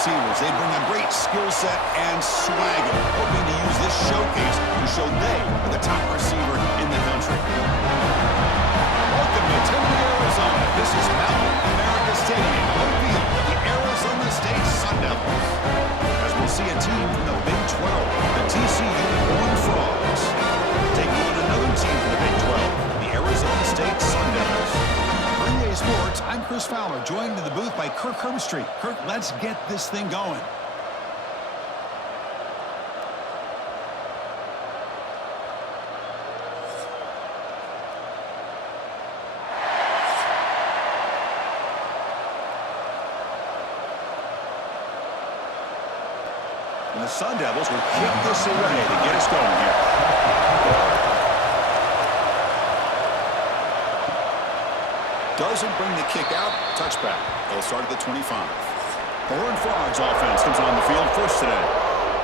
receivers. They bring a great skill set and swagger, hoping to use this showcase to show they are the top receiver in the country. Welcome to Tempe, Arizona. This is Mountain America Stadium, home field of the Arizona State Sun Devils. As we'll see a team from the Big 12, the TCU Horned Frogs, taking on another team from the Big 12, the Arizona State Sun Devils. For EA Sports, I'm Chris Fowler, joined in the booth by Kirk Herbstreit. Kirk, let's get this thing going. And the Sun Devils will kick this away to get us going here. Doesn't bring the kick out. Touchback. They'll start at the 25. The Horned Frogs offense comes on the field first today.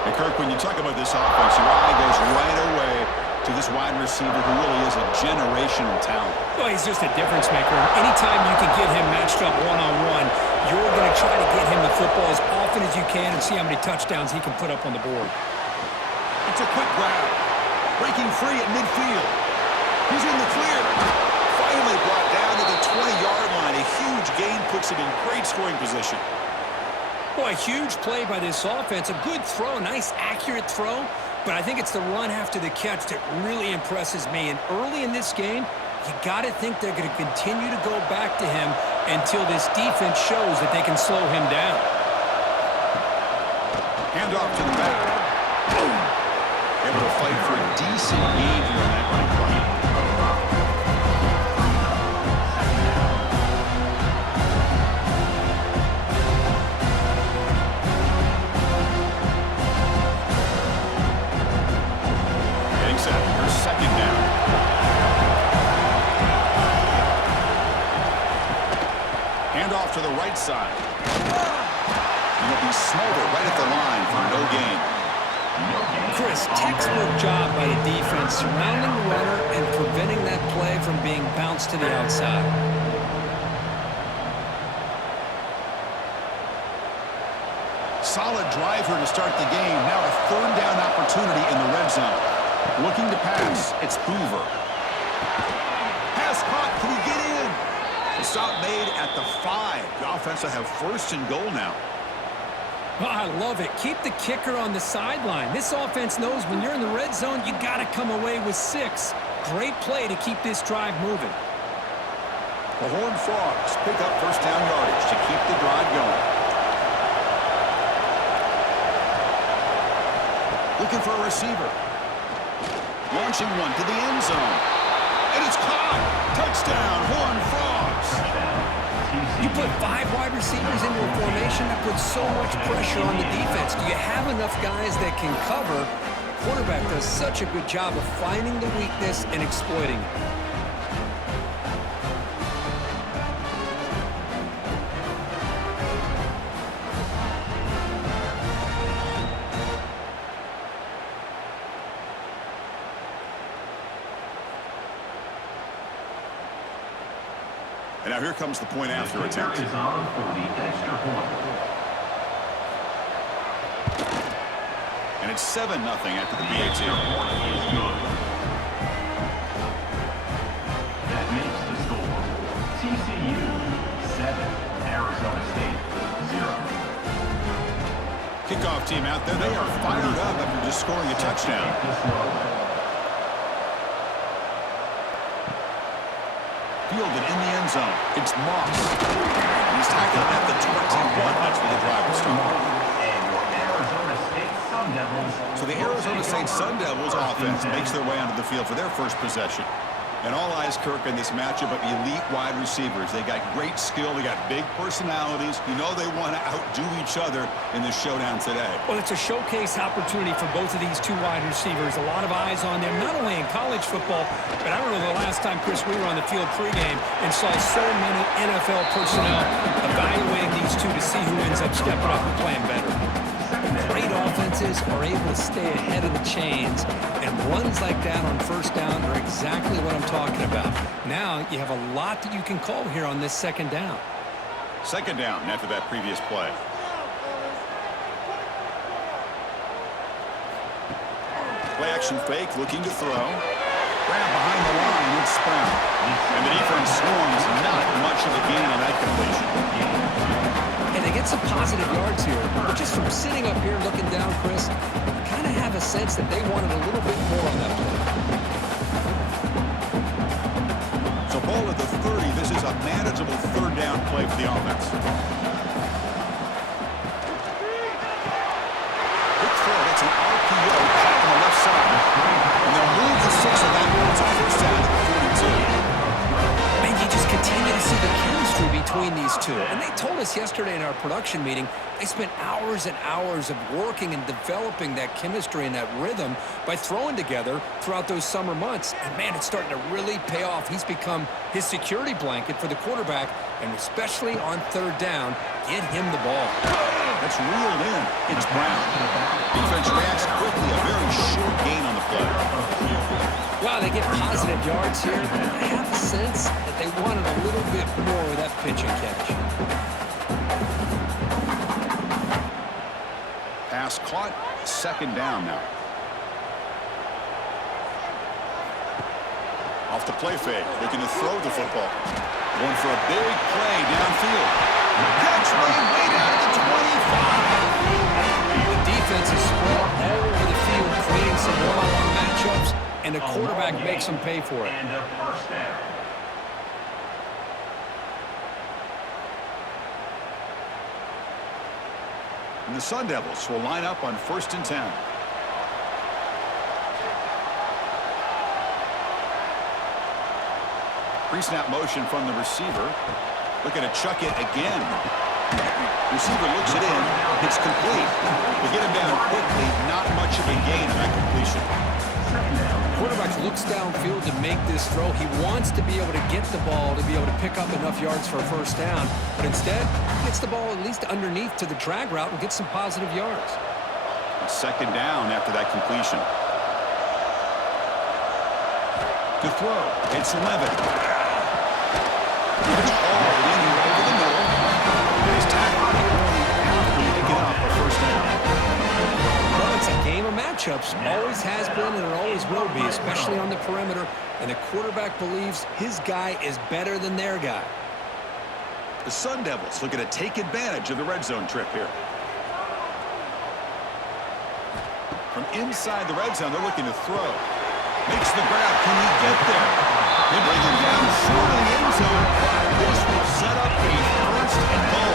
And Kirk, when you talk about this offense, your eye goes right away to this wide receiver who really is a generational talent. Well, he's just a difference maker. Anytime you can get him matched up one-on-one, you're going to try to get him the football as often as you can and see how many touchdowns he can put up on the board. It's a quick grab. Breaking free at midfield. He's in the clear. Finally brought down to the 20-yard line. A huge gain puts him in great scoring position. Boy, a huge play by this offense. A good throw, nice accurate throw. But I think it's the run after the catch that really impresses me. And early in this game, you got to think they're going to continue to go back to him until this defense shows that they can slow him down. Hand off to the back. Boom. Able to fight for a decent gain here on that right play. Getting set. Here's second down. Hand off to the right side. And he'll be smothered right at the line for no gain. Chris, textbook job by the defense surrounding the runner and preventing that play from being bounced to the outside. Solid drive here to start the game. Now a third down opportunity in the red zone. Looking to pass. It's Hoover. Pass caught. Can he get in? The stop made at the 5. The offense will have first and goal now. Oh, I love it. Keep the kicker on the sideline. This offense knows when you're in the red zone, you got to come away with 6. Great play to keep this drive moving. The Horned Frogs pick up first down yardage to keep the drive going. Looking for a receiver. Launching one to the end zone. And it's caught. Touchdown, Horned Frogs. You put 5 wide receivers into a formation that puts so much pressure on the defense. Do you have enough guys that can cover? Quarterback does such a good job of finding the weakness and exploiting it. And now here comes the point after attempt. And it's 7-0 after the PAT. That makes the score TCU 7, Arizona State 0. Kickoff team out there. They are fired up after just scoring a touchdown. Fielded in the end zone. It's Moss. He's tackled at the 21. That's where the drive will start. So the Arizona State Sun Devils offense makes their way onto the field for their first possession. And all eyes, Kirk, in this matchup of elite wide receivers. They got great skill. They got big personalities. You know they want to outdo each other in this showdown today. Well, it's a showcase opportunity for both of these 2 wide receivers. A lot of eyes on them, not only in college football, but I don't know the last time, Chris, we were on the field pregame and saw so many NFL personnel evaluating these 2 to see who ends up stepping up and playing better. Great offenses are able to stay ahead of the chains, and runs like that on first down are exactly what I'm talking about. Now you have a lot that you can call here on this second down. Second down after that previous play. Play action fake, looking to throw. Grab behind the line, it's Brown. And the defense swarms, not much of a gain on that completion. And they get some positive yards here, but just from sitting up here looking down, Chris, I kind of have a sense that they wanted a little bit more on that play. So ball at the 30. This is a manageable third down play for the offense. Quick throw. That's an RPO caught on the left side. And they'll move the 6 of that. It's a first down at the 42. Man, you just continue to see the chemistry between these two. And they told us yesterday in our production meeting, they spent hours and hours of working and developing that chemistry and that rhythm by throwing together throughout those summer months. And, man, it's starting to really pay off. He's become his security blanket for the quarterback, and especially on third down, get him the ball. That's reeled in. It's Brown. Defense reacts quickly. A very short gain on the play. Wow, they get positive yards here. I have a sense that they wanted a little bit more of that pitch and catch. Pass caught. Second down now. Off the play fake. Looking to throw the football. Going for a big play downfield. Catch made way down to the 25. The defense is spread all over the field, creating some one-on-one matchups, and the quarterback makes them pay for it. And a first down. And the Sun Devils will line up on 1st and 10. Pre-snap motion from the receiver. Looking to chuck it again. Receiver looks it in. It's complete. They get him down quickly. Not much of a gain on that completion. Quarterback looks downfield to make this throw. He wants to be able to get the ball to be able to pick up enough yards for a first down. But instead, he gets the ball at least underneath to the drag route and gets some positive yards. Second down after that completion. To throw. It's Levin. It's hard in over the middle. And he's tackled. Pick it up, a first down. Well, it's a game of matchups. Always has been and it always will be, especially on the perimeter. And the quarterback believes his guy is better than their guy. The Sun Devils looking to take advantage of the red zone trip here. From inside the red zone, they're looking to throw. Makes the grab. Can he get there? They bring him down short of the end zone, but this will set up a first and goal.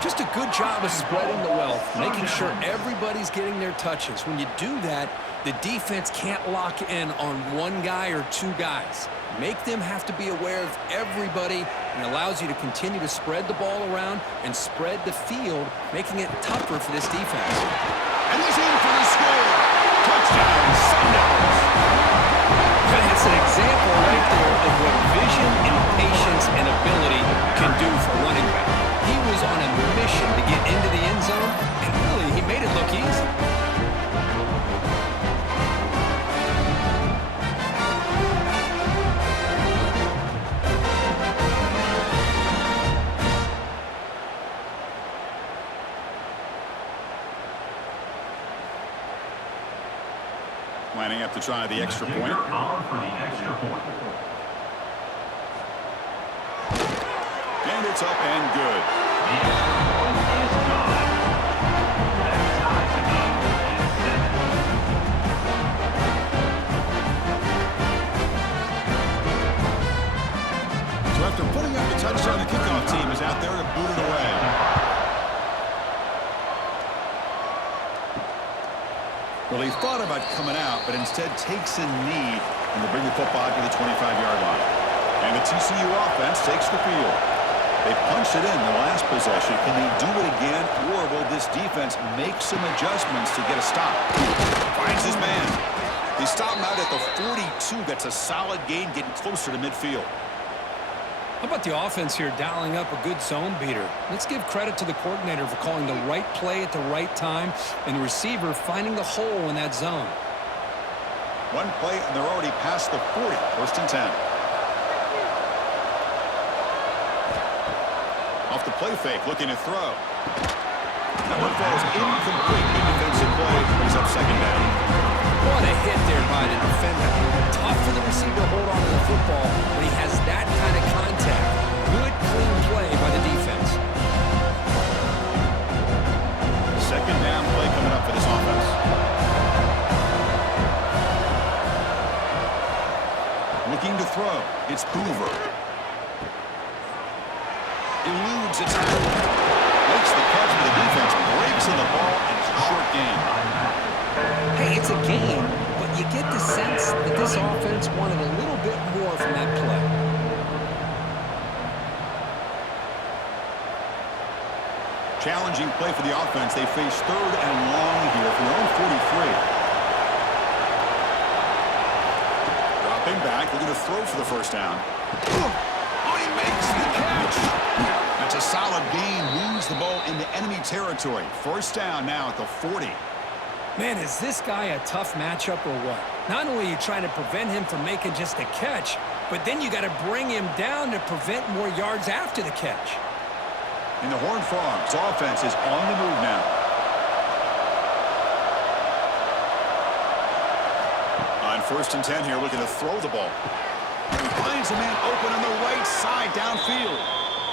Just a good job of spreading the wealth, making sure everybody's getting their touches. When you do that, the defense can't lock in on one guy or two guys. Make them have to be aware of everybody, and allows you to continue to spread the ball around and spread the field, making it tougher for this defense. And he's in for the score. Touchdown, Sun Devils. That's an example right there of what vision and patience and ability can do for a running back. He was on a mission to get into the end zone, and really, he made it look easy. Lining up to try the extra point. On for the extra point. And it's up and good. The extra point is good. That ties the game at 7. So after putting up the touchdown, the kickoff team is out there to boot it away. Well, he thought about coming out, but instead takes a knee and will bring the football to the 25-yard line. And the TCU offense takes the field. They punched it in the last possession. Can they do it again, or will this defense make some adjustments to get a stop? Finds his man. They stop him out at the 42. That's a solid gain, getting closer to midfield. How about the offense here dialing up a good zone beater? Let's give credit to the coordinator for calling the right play at the right time and the receiver finding the hole in that zone. One play, and they're already past the 40. 1st and 10. Off the play fake, looking to throw. That one falls incomplete. The defensive play brings up second down. What a hit there by the defender. Tough for the receiver to hold on to the football when he has that kind of contact. Good, clean play by the defense. Second down play coming up for this offense. Looking to throw. It's Hoover. Eludes a tackle. Makes the catch for the defense. Breaks in the ball, and it's a short gain. Hey, it's a game, but you get the sense that this offense wanted a little bit more from that play. Challenging play for the offense. They face third and long here from their own 43. Dropping back, looking to throw for the first down. Oh, he makes the catch. That's a solid gain. Moves the ball into enemy territory. First down now at the 40. Man, is this guy a tough matchup or what? Not only are you trying to prevent him from making just a catch, but then you got to bring him down to prevent more yards after the catch. And the Horned Frogs offense is on the move now. On 1st and 10 here, looking to throw the ball. He finds a man open on the right side downfield.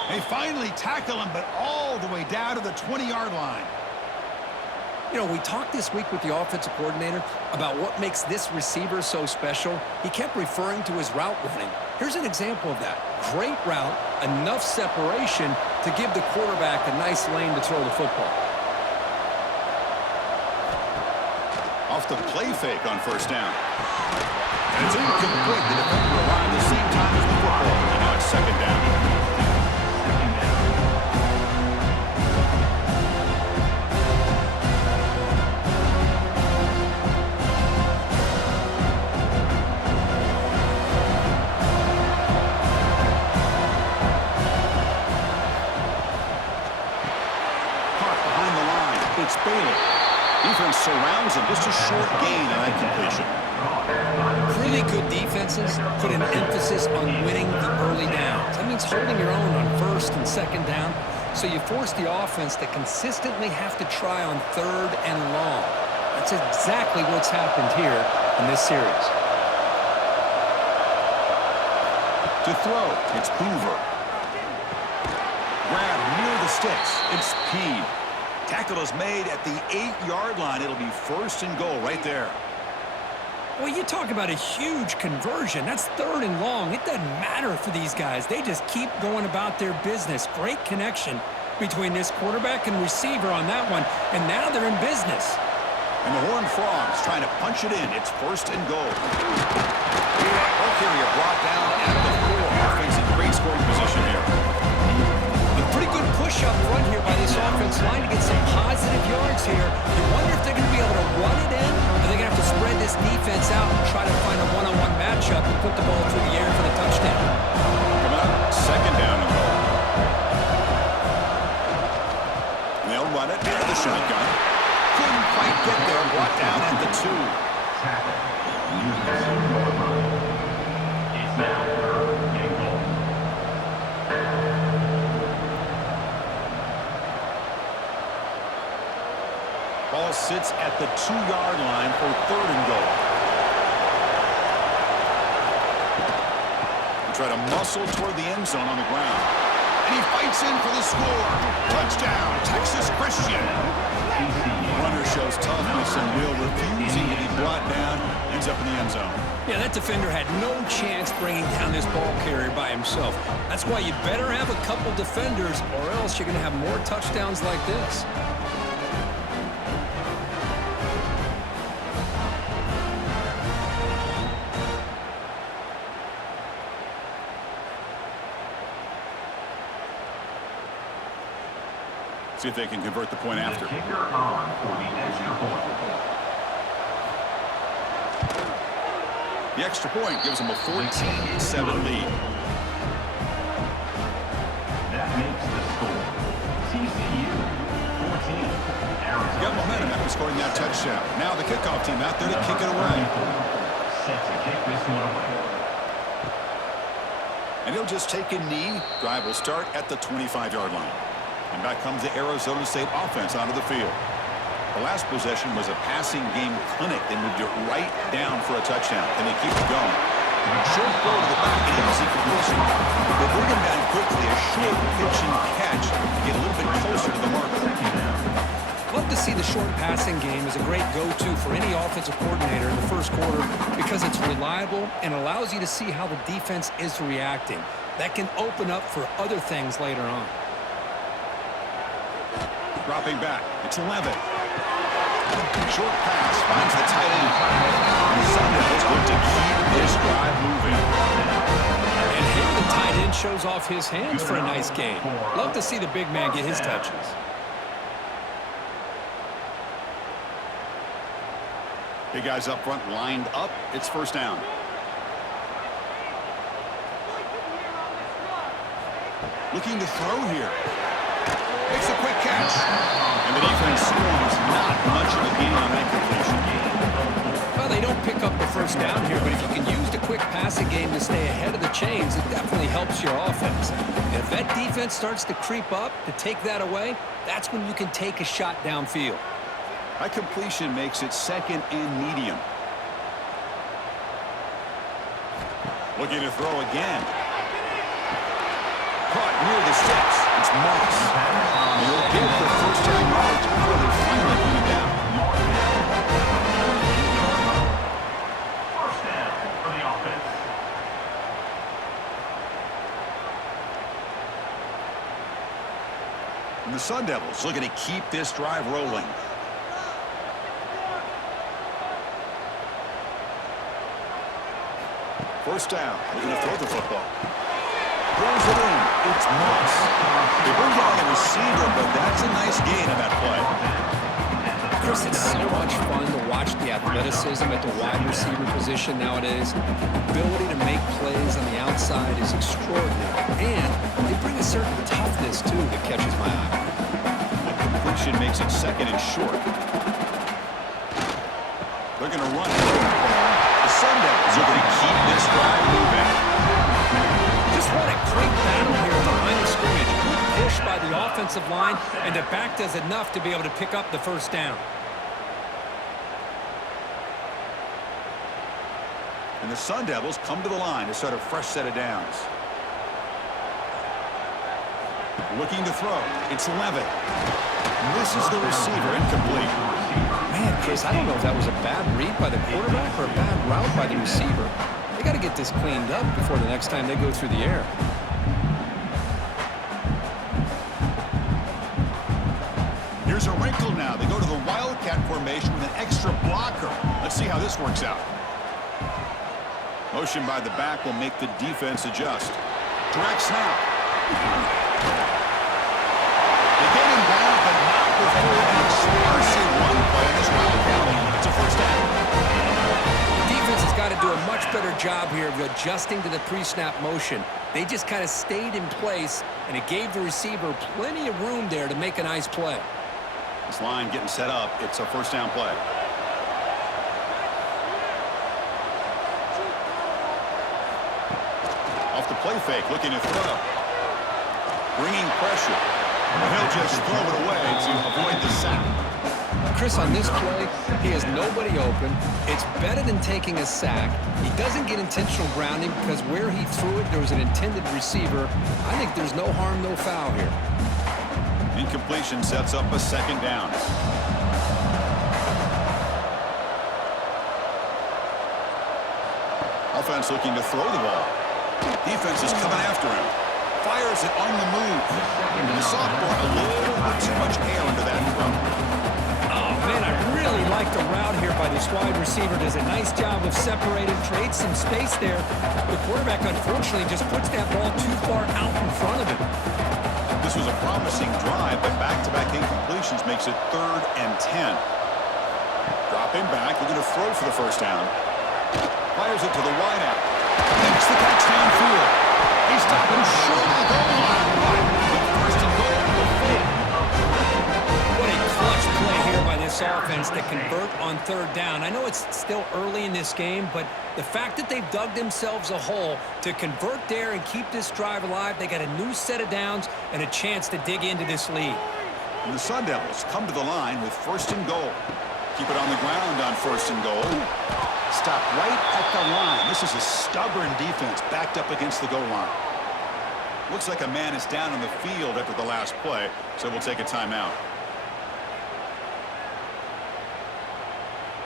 They finally tackle him, but all the way down to the 20-yard line. You know, we talked this week with the offensive coordinator about what makes this receiver so special. He kept referring to his route running. Here's an example of that. Great route, enough separation to give the quarterback a nice lane to throw the football. Off the play fake on first down. And it's incomplete. The defender arrived at the same time as the football. And now it's second down. It's Bailey. Defense surrounds him. Just a short gain on that completion. Really good defenses put an emphasis on winning the early downs. That means holding your own on 1st and 2nd down. So you force the offense to consistently have to try on 3rd and long. That's exactly what's happened here in this series. To throw, it's Hoover. Grab near the sticks. It's Speed. Tackle is made at the 8-yard line. It'll be 1st and goal right there. Well, you talk about a huge conversion. That's 3rd and long. It doesn't matter for these guys. They just keep going about their business. Great connection between this quarterback and receiver on that one, and now they're in business. And the Horned Frogs trying to punch it in. It's 1st and goal. Ball carrier brought down at the 4. Offense in great scoring position here. Pretty good push up front here by this offense line to get some positive yards here. You wonder if they're going to be able to run it in, or they're going to have to spread this defense out and try to find a one-on-one matchup and put the ball through the air for the touchdown. Coming up, second down and goal. And they'll run it out of the shotgun. Couldn't quite get there. Brought down at the 2. Tackle. It's now 3rd and goal. Ball sits at the 2-yard line for 3rd and goal. They try to muscle toward the end zone on the ground. And he fights in for the score. Touchdown, Texas Christian. Runner shows toughness and will, refusing to be brought down. Ends up in the end zone. Yeah, that defender had no chance bringing down this ball carrier by himself. That's why you better have a couple defenders, or else you're going to have more touchdowns like this. See if they can convert the point after. The kicker on for the extra point. The extra point gives them a 14-7 lead. That makes the score. TCU 14. Arizona Got momentum after scoring that touchdown. Now the kickoff team out there to kick it away. Set to kick this one away. And he'll just take a knee. Drive will start at the 25-yard line. And back comes the Arizona State offense onto the field. The last possession was a passing game clinic. They moved it right down for a touchdown, and they keep it going. Short throw to the back, and easy completion. They bring him down quickly, a short pitch and catch to get a little bit closer to the marker. Love to see the short passing game as a great go-to for any offensive coordinator in the first quarter because it's reliable and allows you to see how the defense is reacting. That can open up for other things later on. Dropping back, it's 11. Short pass finds the tight end. Sundays look to keep this drive moving. And here the tight end shows off his hands for a nice game. Love to see the big man get his touches. Big guys up front lined up. It's first down. Looking to throw here. Makes a quick catch. And the defense swarms. Not much of a gain on that completion. Well, they don't pick up the first down here, but if you can use the quick passing game to stay ahead of the chains, it definitely helps your offense. And if that defense starts to creep up to take that away, that's when you can take a shot downfield. High completion makes it second and medium. Looking to throw again. Caught near the sticks. It's Moss. He'll get the first down yards before they finally bring him down. First down for the offense. And the Sun Devils looking to keep this drive rolling. First down, looking to throw the football. Throws it in. It's Moss. They bring down the receiver, but that's a nice gain on that play. Chris, it's so much fun to watch the athleticism at the wide receiver position nowadays. The ability to make plays on the outside is extraordinary. And they bring a certain toughness, too, that catches my eye. The completion makes it second and short. They're going to run it. The Sun Devils are going to keep this drive moving. Just what a great battle here at the line of scrimmage. Good push by the offensive line, and the back does enough to be able to pick up the first down. And the Sun Devils come to the line to start a fresh set of downs. Looking to throw. It's 11. Misses the receiver, incomplete. Man, Chris, I don't know if that was a bad read by the quarterback or a bad route by the receiver. They got to get this cleaned up before the next time they go through the air. Here's a wrinkle now. They go to the Wildcat formation with an extra blocker. Let's see how this works out. Motion by the back will make the defense adjust. Direct snap. They get him down, but not before an explosive run play on this Wildcat. It's a first down. The defense has got to do a much better job here of adjusting to the pre-snap motion. They just kind of stayed in place, and it gave the receiver plenty of room there to make a nice play. This line getting set up. It's a first down play. Off the play fake, looking to throw. Bringing pressure. He'll just throw it away to avoid the sack. Chris, on this play, he has nobody open. It's better than taking a sack. He doesn't get intentional grounding because where he threw it, there was an intended receiver. I think there's no harm, no foul here. Incompletion sets up a second down. Offense looking to throw the ball. Defense is coming after him. Fires it on the move. And the sophomore, a little bit too much air under that throw. Oh, man, I really like the route here by this wide receiver. Does a nice job of separating, creates some space there. The quarterback, unfortunately, just puts that ball too far out in front of him. This was a promising drive, but back-to-back incompletions makes it 3rd and 10. Dropping back, looking to throw for the first down. Fires it to the wideout. Makes the catch downfield. He's stopping short of the goal line. First and goal for the 4. What a clutch play here by this offense to convert on 3rd down. I know it's still early in this game, but the fact that they've dug themselves a hole to convert there and keep this drive alive, they got a new set of downs and a chance to dig into this lead. And the Sun Devils come to the line with first and goal. Keep it on the ground on first and goal. Stop right at the line. This is a stubborn defense backed up against the goal line. Looks like a man is down on the field after the last play, so we'll take a timeout.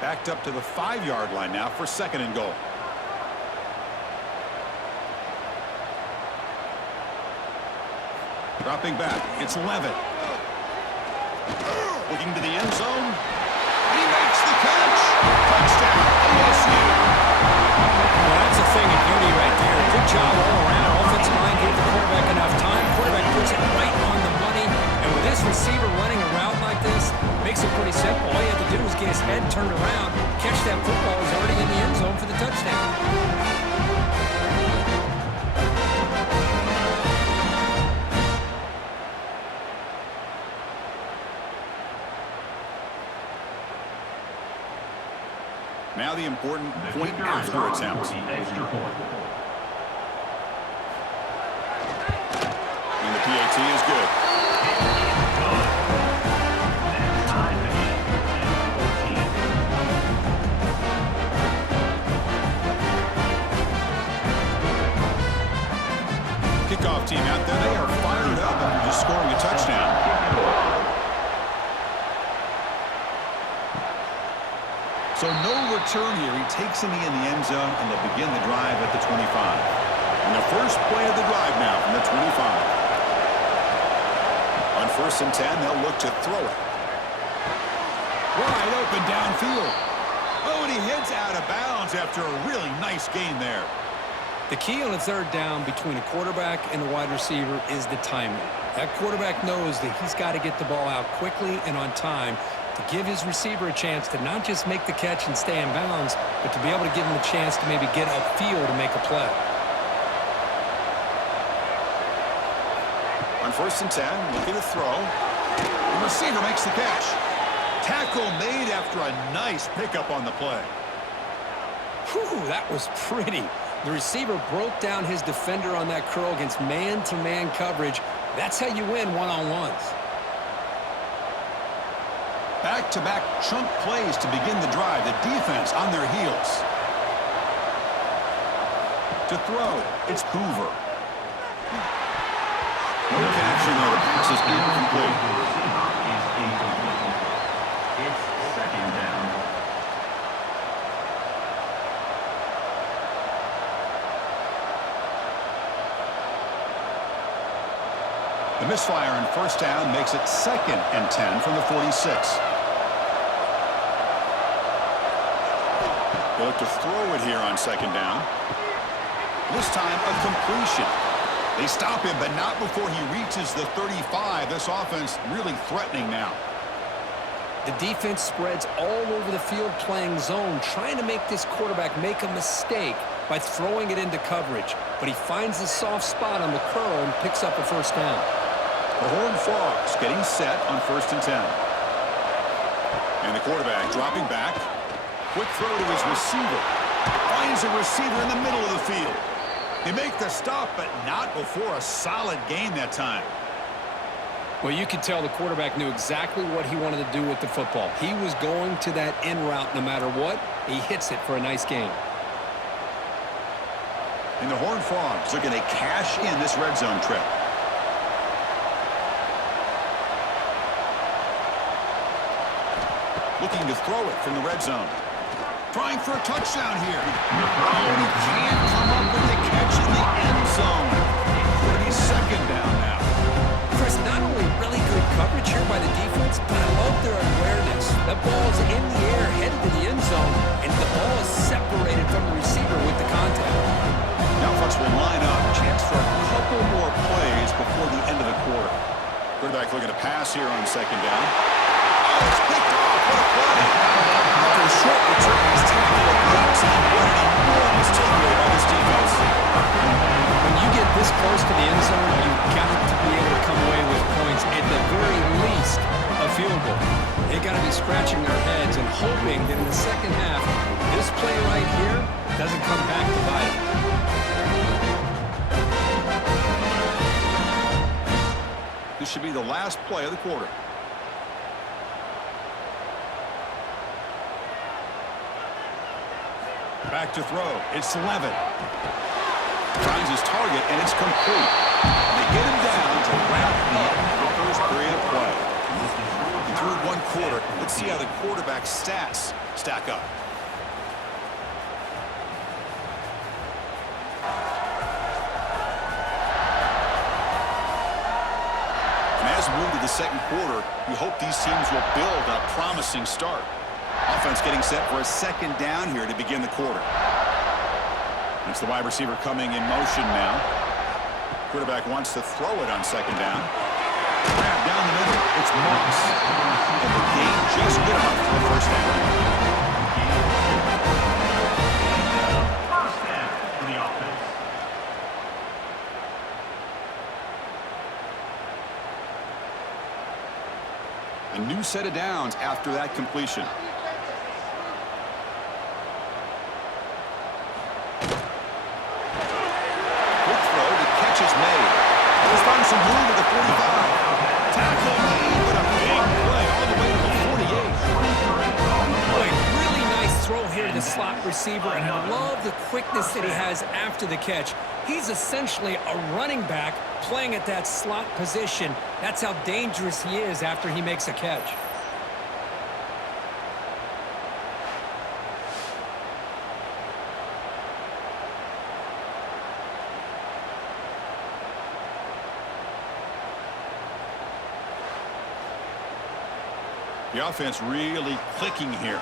Backed up to the 5-yard line now for second and goal. Dropping back, it's Levitt. Looking to the end zone. He makes the catch. Touchdown, ASU. Well, that's a thing of beauty right there. Good job all around. Offensive line gave the quarterback enough time. Quarterback puts it right on the money. And with this receiver running a route like this, makes it pretty simple. All you have to do is get his head turned around, catch that football. He's already in the end zone for the touchdown. Now the important The point kicker after returns attempt. for the extra point. And the PAT is good. Next time finish, 14. Kickoff team out there. They are fired up after just scoring a touchdown. So no return here. He takes it in the end zone, and they'll begin the drive at the 25. And the first play of the drive now from the 25. On first and 10, they'll look to throw it. Wide open downfield. Oh, and he heads out of bounds after a really nice gain there. The key on a third down between a quarterback and a wide receiver is the timing. That quarterback knows that he's got to get the ball out quickly and on time to give his receiver a chance to not just make the catch and stay in bounds, but to be able to give him a chance to maybe get upfield to make a play. On first and 10, looking to throw. The receiver makes the catch. Tackle made after a nice pickup on the play. Whew, that was pretty. The receiver broke down his defender on that curl against man-to-man coverage. That's how you win one-on-ones. Back-to-back chunk plays to begin the drive. The defense on their heels. To throw, it's Hoover. No catch, and the pass is incomplete. The receiver is incomplete. It's second down. The misfire on first down makes it second and 10 from the 46. They look to throw it here on second down. This time a completion. They stop him, but not before he reaches the 35. This offense really threatening now. The defense spreads all over the field playing zone, trying to make this quarterback make a mistake by throwing it into coverage. But he finds the soft spot on the curl and picks up a first down. The Horned Frogs getting set on first and 10. And the quarterback dropping back. Quick throw to his receiver. Finds a receiver in the middle of the field. They make the stop, but not before a solid gain that time. Well, you could tell the quarterback knew exactly what he wanted to do with the football. He was going to that in route no matter what. He hits it for a nice gain. And the Horned Frogs looking to cash in this red zone trip. Looking to throw it from the red zone. Trying for a touchdown here. Oh, and he can't come up with the catch in the end zone. But he's second down now. Chris, not only really good coverage here by the defense, but I love their awareness. That ball's in the air, headed to the end zone, and the ball is separated from the receiver with the contact. Now Fox will line up. Chance for a couple more plays before the end of the quarter. Quarterback looking to pass here on second down. Oh, it's picked off. What a play. After a short return, he's tackled at 18. What an enormous takeaway by this defense. When you get this close to the end zone, you've got to be able to come away with points, at the very least, a field goal. They got to be scratching their heads and hoping that in the second half, this play right here doesn't come back to bite them. This should be the last play of the quarter. Back to throw. It's Levin. Finds his target, and it's complete. They get him down to wrap up the first period of play. Through one quarter, let's see how the quarterback's stats stack up. And as we move to the second quarter, we hope these teams will build on a promising start. Offense getting set for a second down here to begin the quarter. It's the wide receiver coming in motion now. Quarterback wants to throw it on second down. Grab down the middle. It's Moss. And the gain just good enough for the first down. First down for the offense. A new set of downs after that completion. Quick throw. The catch is made. He's found some room at the 45. Tackle made, but a big play all the way to the 48. Boy, really nice throw here to the slot receiver, and I love the quickness that he has after the catch. He's essentially a running back playing at that slot position. That's how dangerous he is after he makes a catch. The offense really clicking here.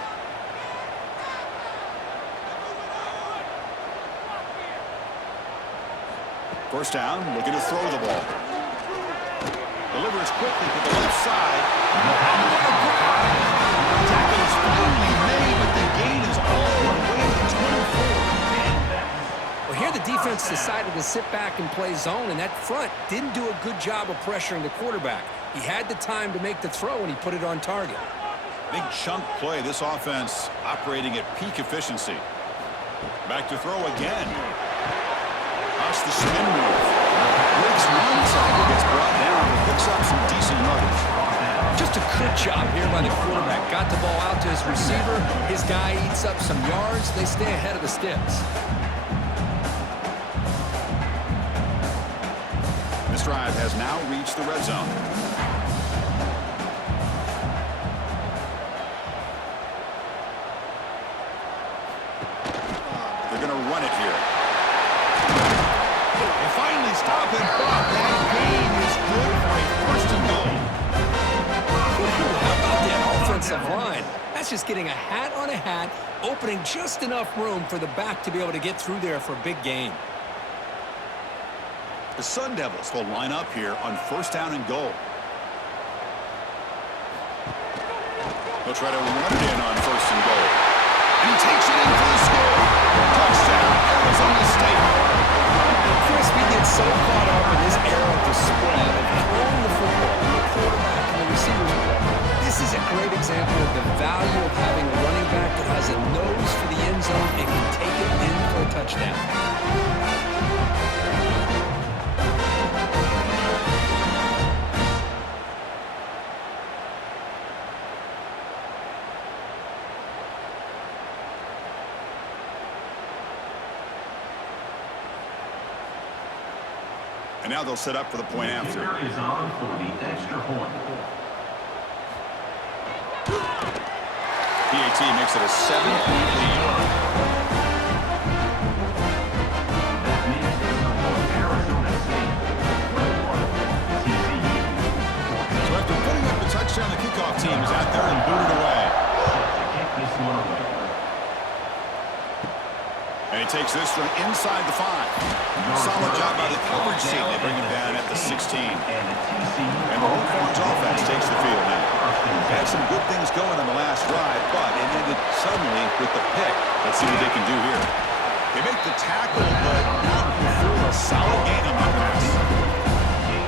First down, looking to throw the ball. Delivers quickly to the left side. Tackle is finally made, but the gain is all the way to 24. Well, here the defense decided to sit back and play zone, and that front didn't do a good job of pressuring the quarterback. He had the time to make the throw, and he put it on target. Big chunk play. This offense operating at peak efficiency. Back to throw again. That's the spin move. Breaks one tackle, gets brought down, but picks up some decent yardage. Just a good job here by the quarterback. Got the ball out to his receiver. His guy eats up some yards. They stay ahead of the sticks. This drive has now reached the red zone. They're going to run it here. They finally stop it, but that gain is good for a first and goal. How about that offensive line? That's just getting a hat on a hat, opening just enough room for the back to be able to get through there for a big gain. The Sun Devils will line up here on first down and goal. They'll try to run it in on first and goal. And he takes it in for the score. Touchdown, Arizona State. Chris, we get so caught up in this era of the spread, of throwing the football, and the quarterback and the receivers. This is a great example of the value of having a running back that has a nose for the end zone and can take it in for a touchdown. And now they'll set up for the point after. Kicker is on for the extra point. PAT makes it a 7-point lead. That means it's for Arizona State. 21, TCU. So after putting up the touchdown, the kickoff team is out there and booted away. To kick this one away. And he takes this from inside the 5. Solid job by the coverage team. They bring him down at the 16. And the home Farms offense takes the field now. They had some good things going on the last drive, but it ended suddenly with the pick. Let's see what they can do here. They make the tackle, but not before a solid gain on that pass.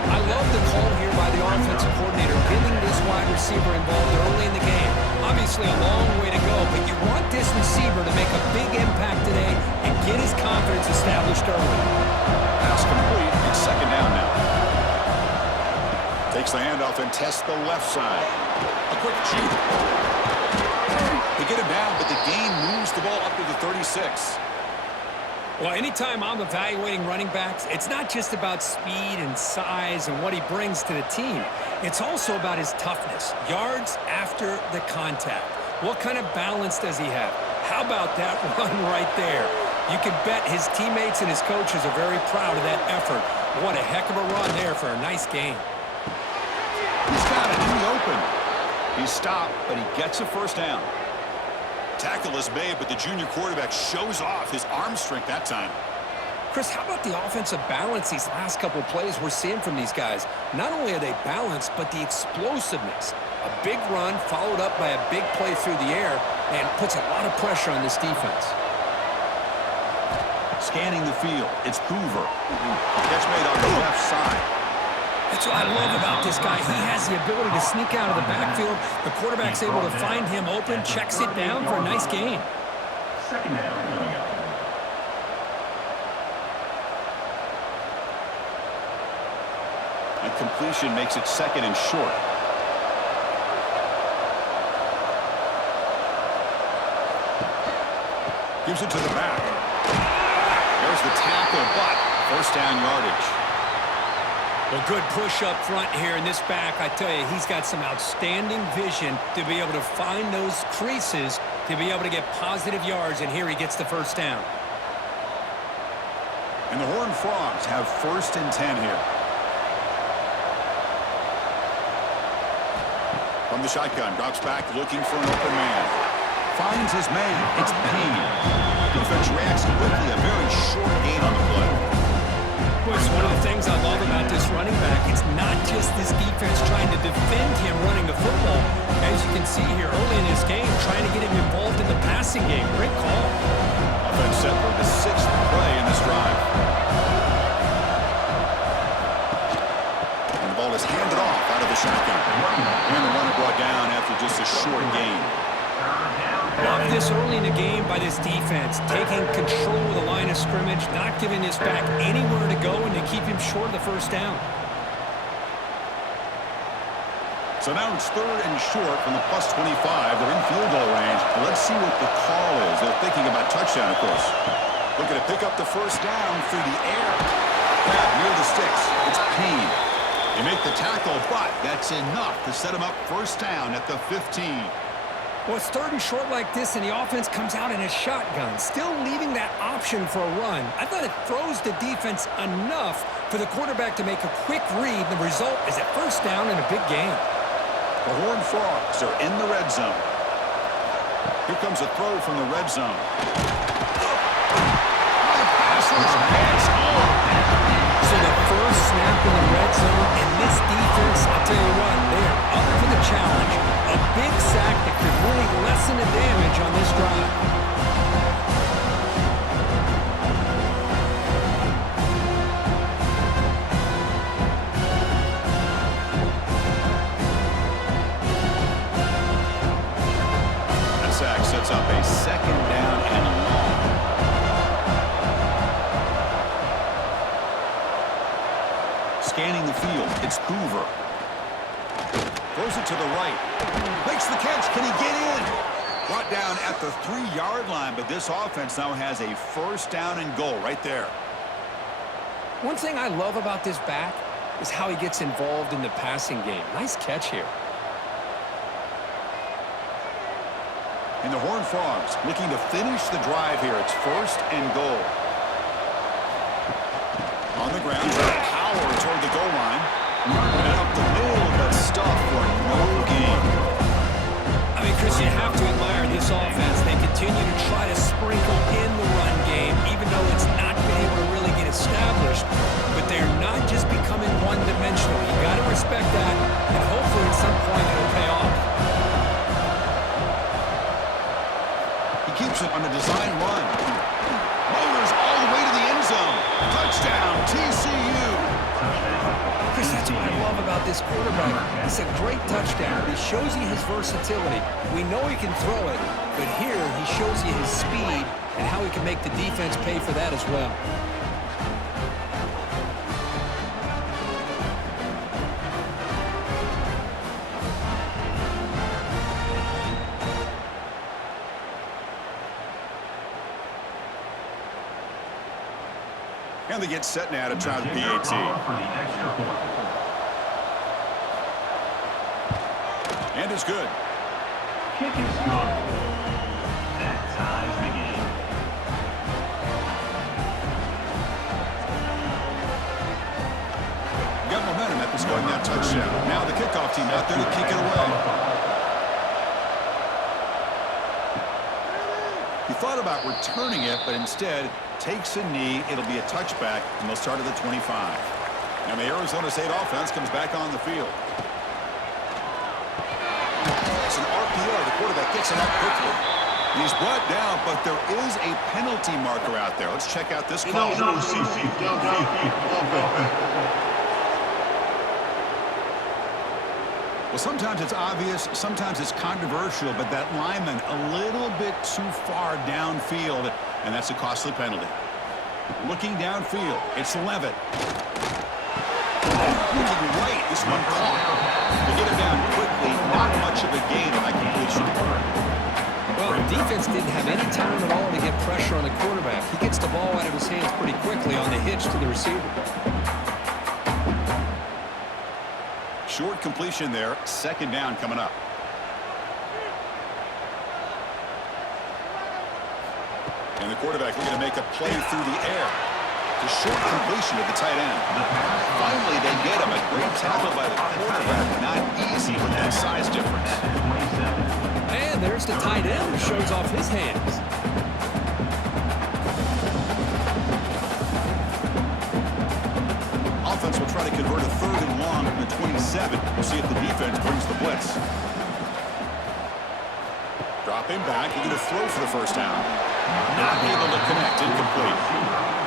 I love the call here by the offensive coordinator, getting this wide receiver involved early in the game. Obviously a long way to go, but you want this receiver to make a big impact today and get his confidence established early. Pass complete. It's second down now. Takes the handoff and tests the left side. A quick shoot. They get him down, but the gain moves the ball up to the 36. 6. Well, anytime I'm evaluating running backs, it's not just about speed and size and what he brings to the team. It's also about his toughness, yards after the contact. What kind of balance does he have? How about that run right there? You can bet his teammates and his coaches are very proud of that effort. What a heck of a run there for a nice gain. He's got it in the open. He's stopped, but he gets a first down. Tackle is made, but the junior quarterback shows off his arm strength that time. Chris, how about the offensive balance these last couple plays we're seeing from these guys? Not only are they balanced, but the explosiveness. A big run followed up by a big play through the air and puts a lot of pressure on this defense. Scanning the field, it's Hoover. Catch made on the left side. That's what I love about this guy. He has the ability to sneak out of the backfield. The quarterback's able to find him open, checks it down for a nice gain. Second down coming up. And completion makes it second and short. Gives it to the back. There's the tackle, but first down yardage. Well, good push up front here in this back. I tell you, he's got some outstanding vision to be able to find those creases, to be able to get positive yards, and here he gets the first down. And the Horned Frogs have first and 10 here. From the shotgun, drops back looking for an open man. Finds his man. It's Payne. Defense reacts quickly. A very short gain on the play. Of course, one of the things I love about this running back, it's not just this defense trying to defend him running the football. As you can see here early in this game, trying to get him involved in the passing game. Great call. Offense set for the 6th play in this drive. And the ball is handed off out of the shotgun. And the runner brought down after just a short gain. Love this early in the game by this defense, taking control of the line of scrimmage, not giving this back anywhere to go, and to keep him short of the first down. So now it's third and short from the +25. They're in field goal range. Let's see what the call is. They're thinking about touchdown, of course. Looking to pick up the first down through the air. Grab near the sticks. It's Payne. They make the tackle, but that's enough to set him up first down at the 15. Well, it's third and short like this, and the offense comes out in a shotgun, still leaving that option for a run. I thought it throws the defense enough for the quarterback to make a quick read. The result is a first down and a big gain. The Horned Frogs are in the red zone. Here comes a throw from the red zone. So the first snap in the red zone, and this defense, I'll tell you what, they are up for the challenge. A big sack that could really lessen the damage on this drive. That sack sets up a second down and long. Scanning the field, it's Hoover. Throws it to the right. Makes the catch. Can he get in? Brought down at the 3-yard line, but this offense now has a first down and goal right there. One thing I love about this back is how he gets involved in the passing game. Nice catch here. And the Horned Frogs looking to finish the drive here. It's first and goal. On the ground, power toward the goal line. And up the middle, but stuff for no gain. I mean, Chris, you have to admire this offense. They continue to try to sprinkle in the run game, even though it's not been able to really get established. But they're not just becoming one-dimensional. You got to respect that, and hopefully at some point it'll pay off. He keeps it on a design run. Motors all the way to the end zone. Touchdown, TCU. Chris, that's what I love about this quarterback. It's a great touchdown. He shows you his versatility. We know he can throw it, but here he shows you his speed and how he can make the defense pay for that as well. And they get set now to try the PAT. For the extra point. And it's good. Kick is good. That ties the game. Got momentum after scoring that touchdown. Now the kickoff team out there to kick it away. He thought about returning it, but instead takes a knee. It'll be a touchback, and they'll start at the 25. And the Arizona State offense comes back on the field. It's an RPO. The quarterback gets it up quickly. He's brought down, but there is a penalty marker out there. Let's check out this call. Well, sometimes it's obvious, sometimes it's controversial, but that lineman a little bit too far downfield, and that's a costly penalty. Looking downfield, it's Levitt. Looking right, this one caught. To get it down quickly, not much of a gain on that completion. Well, the defense didn't have any time at all to get pressure on the quarterback. He gets the ball out of his hands pretty quickly on the hitch to the receiver. Short completion there, second down coming up. And the quarterback looking to make a play through the air. The short completion of the tight end. Finally, they get him. A great tackle by the quarterback. Not easy with that size difference. And there's the tight end who shows off his hands. Offense will try to convert a third and long from the 27. We'll see if the defense brings the blitz. Dropping back, looking to throw for the first down. Not able to connect, incomplete.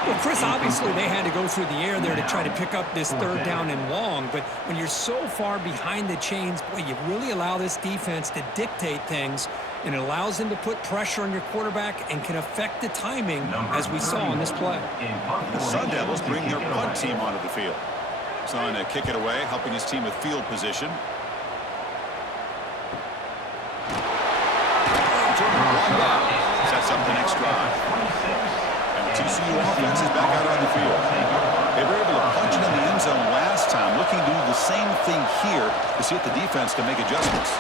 Well, Chris, obviously they had to go through the air there to try to pick up this third down and long, but when you're so far behind the chains, boy, you really allow this defense to dictate things, and it allows them to put pressure on your quarterback and can affect the timing, as we saw in this play. The Sun Devils bring their punt team onto the field. So on to kick it away, helping his team with field position. Sets up the next drive. And the TCU offense is back out on the field. They were able to punch it in the end zone last time, looking to do the same thing here to see if the defense can make adjustments.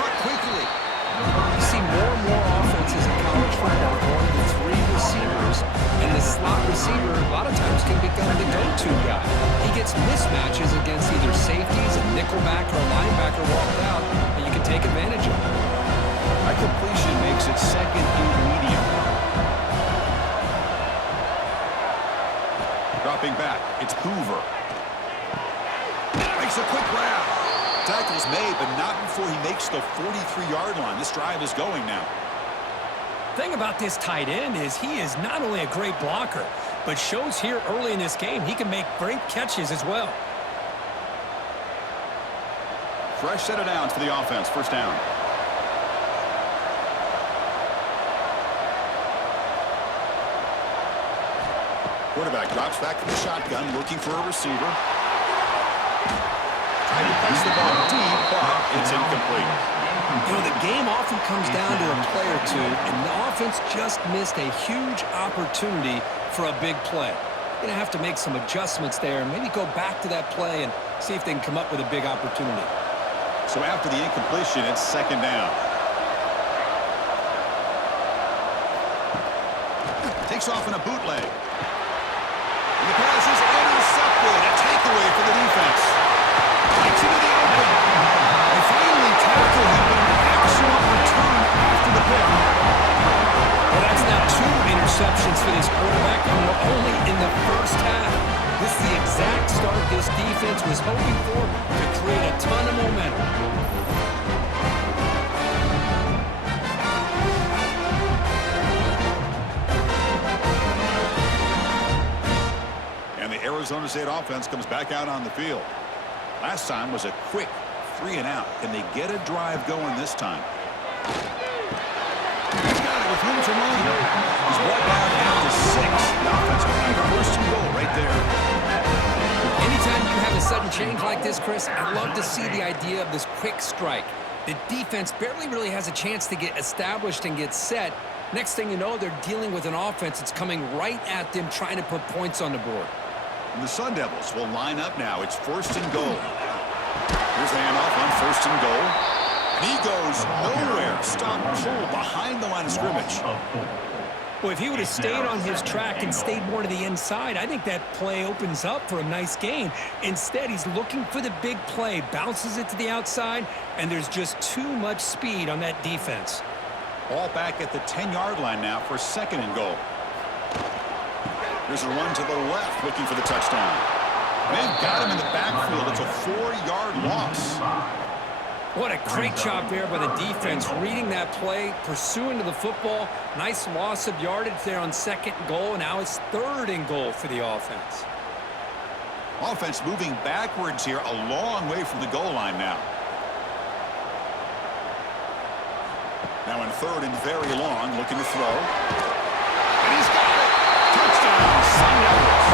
Cut quickly. You see more and more offenses in college football going to three receivers, and the slot receiver a lot of times can become the go-to guy. He gets mismatches against either safeties, a nickelback, or a linebacker walked out, and you can take advantage of it. That completion makes it second and medium. Dropping back, it's Hoover. Makes a quick grab. Tackle's made, but not before he makes the 43-yard line. This drive is going now. Thing about this tight end is he is not only a great blocker, but shows here early in this game he can make great catches as well. Fresh set of downs for the offense. First down. Quarterback drops back from the shotgun, looking for a receiver. Trying to place the ball deep, but it's incomplete. You know, the game often comes down to a play or two, and the offense just missed a huge opportunity for a big play. You're going to have to make some adjustments there and maybe go back to that play and see if they can come up with a big opportunity. So after the incompletion, it's second down. Takes off in a bootleg. And the pass is intercepted. A takeaway for the defense. Takes into the open. They finally tackle him, but an excellent return after the pick. Well, that's now 2 interceptions for this quarterback, and we're only in the first half. This is the exact start this defense was hoping for to create a ton of momentum. Arizona State offense comes back out on the field. Last time was a quick 3-and-out. Can they get a drive going this time? He's got it with room to run. He's brought down after 6. The offense will have the first and goal right there. Anytime you have a sudden change like this, Chris, I love to see the idea of this quick strike. The defense barely really has a chance to get established and get set, Next thing you know, they're dealing with an offense that's coming right at them, trying to put points on the board. And the Sun Devils will line up now. It's 1st and goal. Here's the handoff on 1st and goal. And he goes nowhere. Stop pull behind the line of scrimmage. Well, if he would have stayed on his track and stayed more to the inside, I think that play opens up for a nice gain. Instead, he's looking for the big play, bounces it to the outside, and there's just too much speed on that defense. Ball back at the 10-yard line now for 2nd and goal. Here's a run to the left, looking for the touchdown. They've got him in the backfield. It's a 4-yard loss. What a great job there by the defense, reading that play, pursuing to the football. Nice loss of yardage there on 2nd and goal, and now it's 3rd and goal for the offense. Offense moving backwards here, a long way from the goal line now. Now in 3rd and very long, looking to throw. And he's got it! Touchdown, Sun Devils!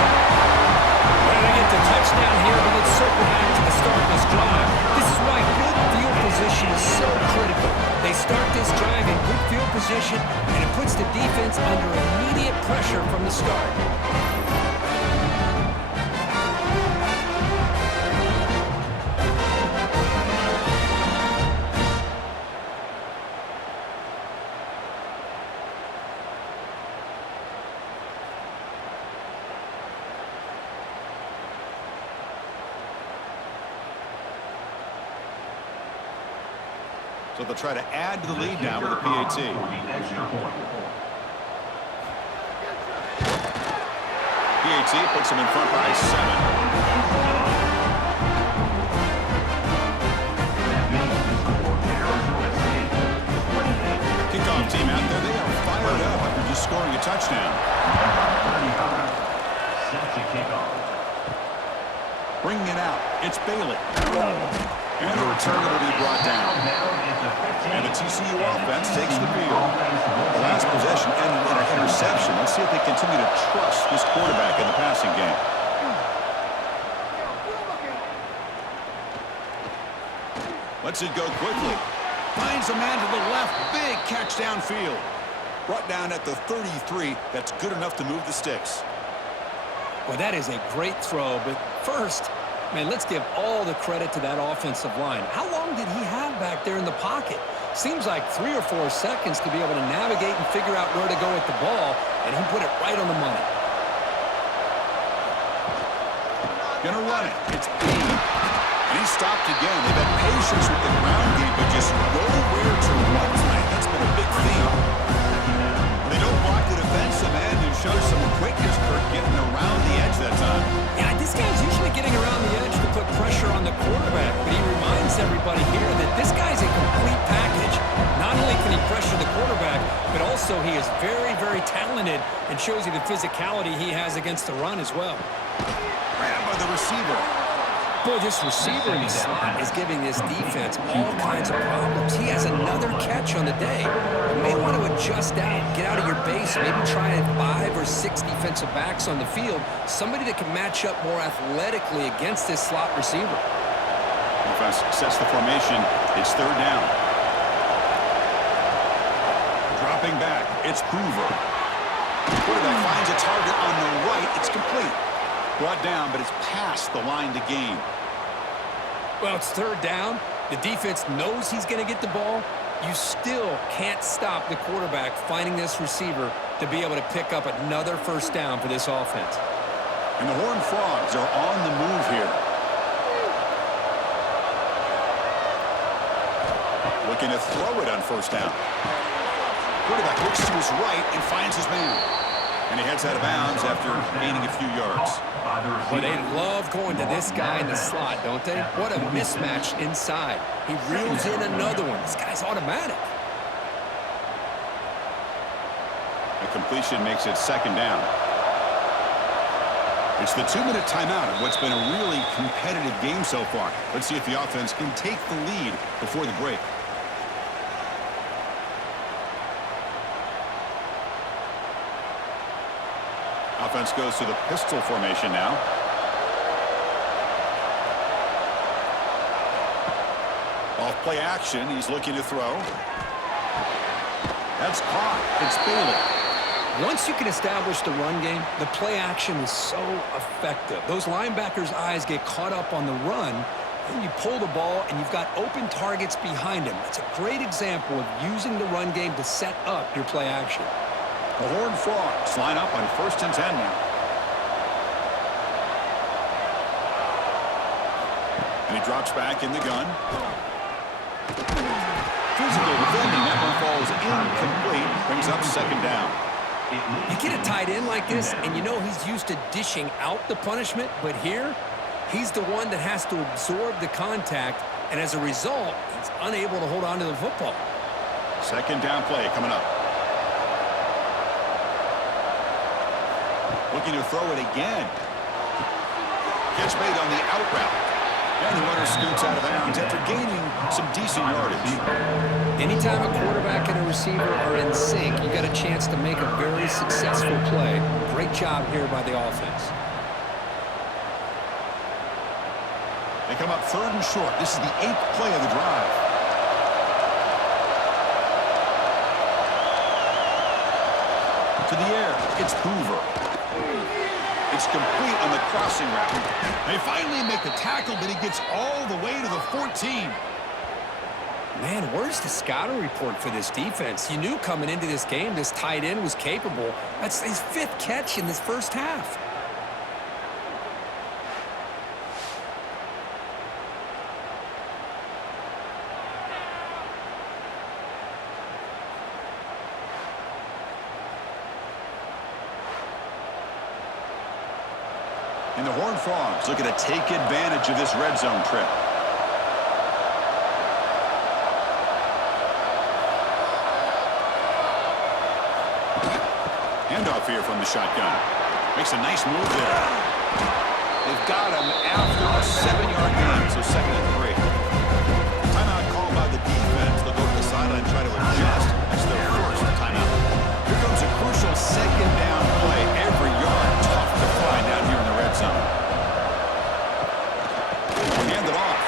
Well, they get the touchdown here, but let's circle back to the start of this drive. This is why good field position is so critical. They start this drive in good field position, and it puts the defense under immediate pressure from the start. So they'll try to add to the lead now with a PAT. PAT puts them in front by 7. Kickoff team out there. They are fired up after just scoring a touchdown. Set to kickoff. Bringing it out. It's Bailey. And a return will be brought down. And the TCU offense takes the field. The last possession ended in an interception. Let's see if they continue to trust this quarterback in the passing game. Lets it go quickly. Finds a man to the left. Big catch downfield. Brought down at the 33. That's good enough to move the sticks. Well, that is a great throw, but first, man, let's give all the credit to that offensive line. How long did he have back there in the pocket? Seems like 3 or 4 seconds to be able to navigate and figure out where to go with the ball, and he put it right on the money. Gonna run it. It's B. And he stopped again. They've had patience with the ground game, but just nowhere to run tonight. That's been a big theme. They don't block the defensive end and show some quickness, Kirk, getting around the edge that time. Yeah, this guy's usually getting around the edge to put pressure on the quarterback, but he reminds everybody here that this guy's a complete package. Not only can he pressure the quarterback, but also he is very, very talented and shows you the physicality he has against the run as well. Grabbed by the receiver. Boy, this receiver in the slot is giving this defense all kinds of problems. He has another catch on the day. You may want to adjust out, get out of your base, maybe try 5 or 6 defensive backs on the field, somebody that can match up more athletically against this slot receiver. Defense sets the formation. It's 3rd down. Dropping back. It's Hoover. Quarterback finds a target on the right. It's complete. Brought down, but it's past the line to gain. Well, it's 3rd down. The defense knows he's going to get the ball. You still can't stop the quarterback finding this receiver to be able to pick up another 1st down for this offense. And the Horned Frogs are on the move here. Looking to throw it on 1st down. Quarterback looks to his right and finds his man. And he heads out of bounds after gaining a few yards. Well, they love going to this guy in the slot, don't they? What a mismatch inside. He reels in another one. This guy's automatic. A completion makes it 2nd down. It's the 2-minute timeout of what's been a really competitive game so far. Let's see if the offense can take the lead before the break. Offense goes to the pistol formation now. Off play action. He's looking to throw. That's caught. It's Bailey. Once you can establish the run game, the play action is so effective. Those linebackers' eyes get caught up on the run, and you pull the ball, and you've got open targets behind him. It's a great example of using the run game to set up your play action. The Horned Frogs line up on 1st and 10 now. And he drops back in the gun. Physical defending. That one falls incomplete. Brings up 2nd down. You get a tight end like this, and you know he's used to dishing out the punishment, but here, he's the one that has to absorb the contact, and as a result, he's unable to hold on to the football. 2nd down play coming up. Looking to throw it again. Gets made on the out route. And the runner scoots out of bounds after gaining some decent yardage. Anytime a quarterback and a receiver are in sync, you got a chance to make a very successful play. Great job here by the offense. They come up 3rd and short. This is the 8th play of the drive. To the air, it's Hoover. It's complete on the crossing route. They finally make the tackle, but he gets all the way to the 14. Man, where's the scouting report for this defense? You knew coming into this game this tight end was capable. That's his 5th catch in this first half. And the Horned Frogs looking to take advantage of this red zone trip. Handoff here from the shotgun. Makes a nice move there. They've got him after a 7-yard gain, so 2nd and 3. Timeout called by the defense. They'll go to the sideline and try to adjust. That's their first timeout. Here comes a crucial 2nd down play. Every yard tough to find down here in the red zone. Hand it off.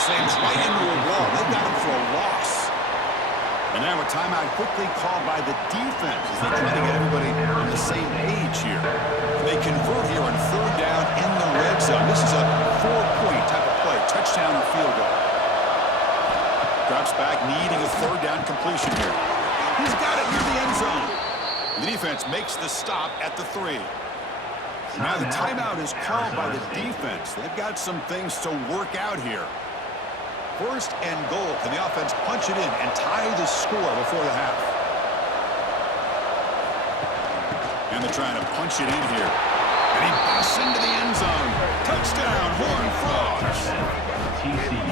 Slams right into a wall. They've got him for a loss. And now a timeout quickly called by the defense as they try to get everybody on the same page here. And they convert here on 3rd down in the red zone. This is a 4-point type of play. Touchdown or field goal. Drops back, needing a 3rd down completion here. He's got it near the end zone. The defense makes the stop at the 3. Now the timeout is called by the defense. They've got some things to work out here. 1st and goal. Can the offense punch it in and tie the score before the half? And they're trying to punch it in here. And he busts into the end zone. Touchdown, Horned Frogs.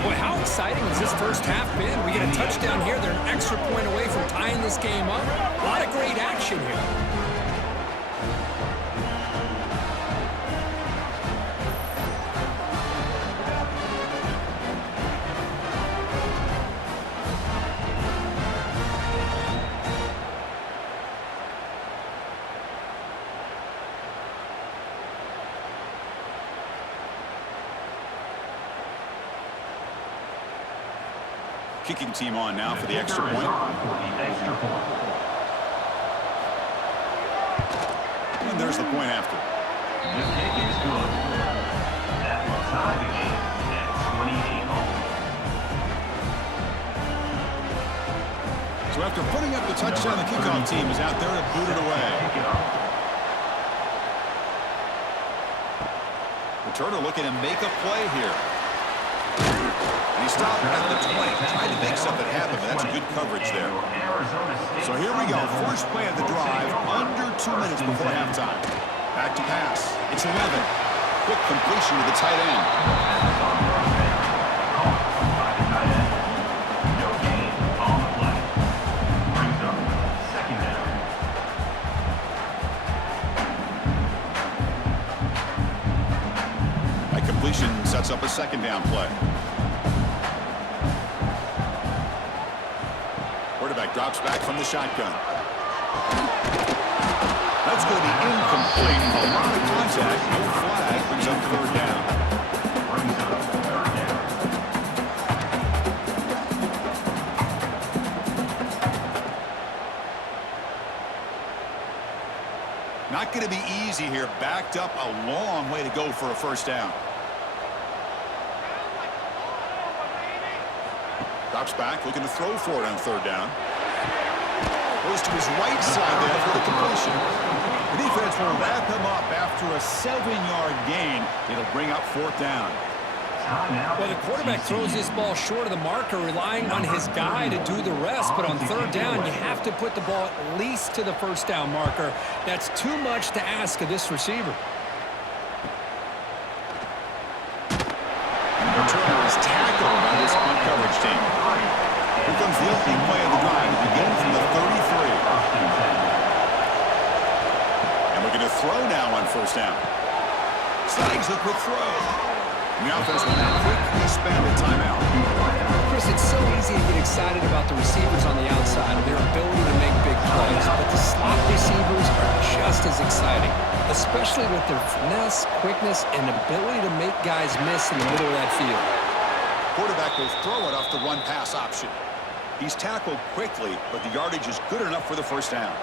Boy, how exciting has this first half been? We get a touchdown here. They're an extra point away from tying this game up. A lot of great action here. Kicking team on now for the extra point. And there's the point after. The kick is good. That will tie the game at 28 all. So after putting up the touchdown, the kickoff team is out there to boot it away. Returner looking to make a play here. And he stopped at the 20, trying to make something happen, but that's good coverage there. So here we go, first play of the drive, under 2 minutes before halftime. Back to pass, it's 11. Quick completion to the tight end. No gain on the play. Brings up 2nd down. That completion sets up a 2nd down play. Quarterback drops back from the shotgun. That's going to be incomplete. A lot of contact, no flag, brings up 3rd down. Not going to be easy here. Backed up a long way to go for a first down. Drops back, looking to throw for it on third down. Goes to his right side there for the completion. The defense will wrap him up after a 7-yard gain. It'll bring up fourth down. Well, the quarterback throws this ball short of the marker, relying on his guy to do the rest. But on third down, you have to put the ball at least to the first down marker. That's too much to ask of this receiver. The returner is tackled by this punt coverage team. Here comes the opening play of the drive. It begins from the 33. And we're going to throw now on first down. Slightly a quick throw. The offense will now quickly spend a timeout. Chris, it's so easy to get excited about the receivers on the outside and their ability to make big plays, but the slot receivers are just as exciting, especially with their finesse, quickness, and ability to make guys miss in the middle of that field. Quarterback will throw it off the run-pass option. He's tackled quickly, but the yardage is good enough for the first down.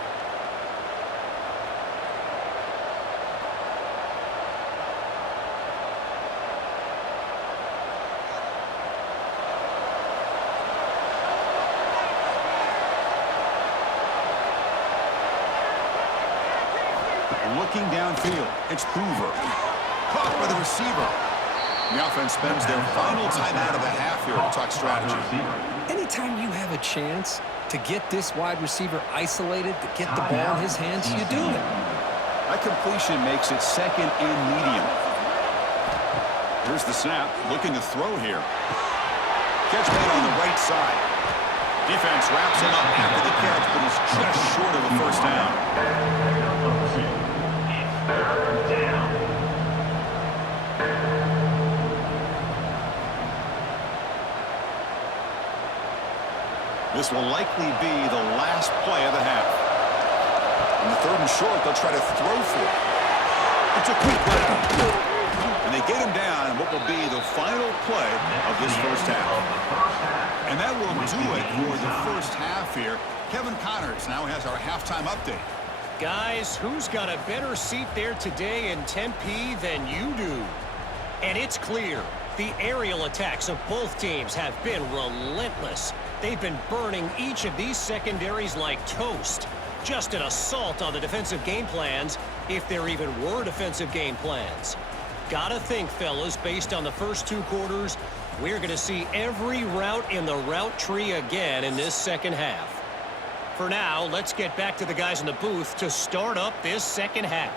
Looking downfield, it's Hoover. Caught by the receiver. The offense spends their final timeout of the half here to talk strategy. Anytime you have a chance to get this wide receiver isolated, to get the ball in his hands, you do it. That completion makes it second and medium. Here's the snap, looking to throw here. Catch made on the right side. Defense wraps him up after the catch, but he's just short of a first down. This will likely be the last play of the half. In the third and short, they'll try to throw for it. It's a quick play. And they get him down in what will be the final play of this first half. And that will do it for the first half here. Kevin Connors now has our halftime update. Guys, who's got a better seat there today in Tempe than you do? And it's clear, the aerial attacks of both teams have been relentless. They've been burning each of these secondaries like toast. Just an assault on the defensive game plans, if there even were defensive game plans. Gotta think, fellas, based on the first two quarters, we're going to see every route in the route tree again in this second half. For now, let's get back to the guys in the booth to start up this second half.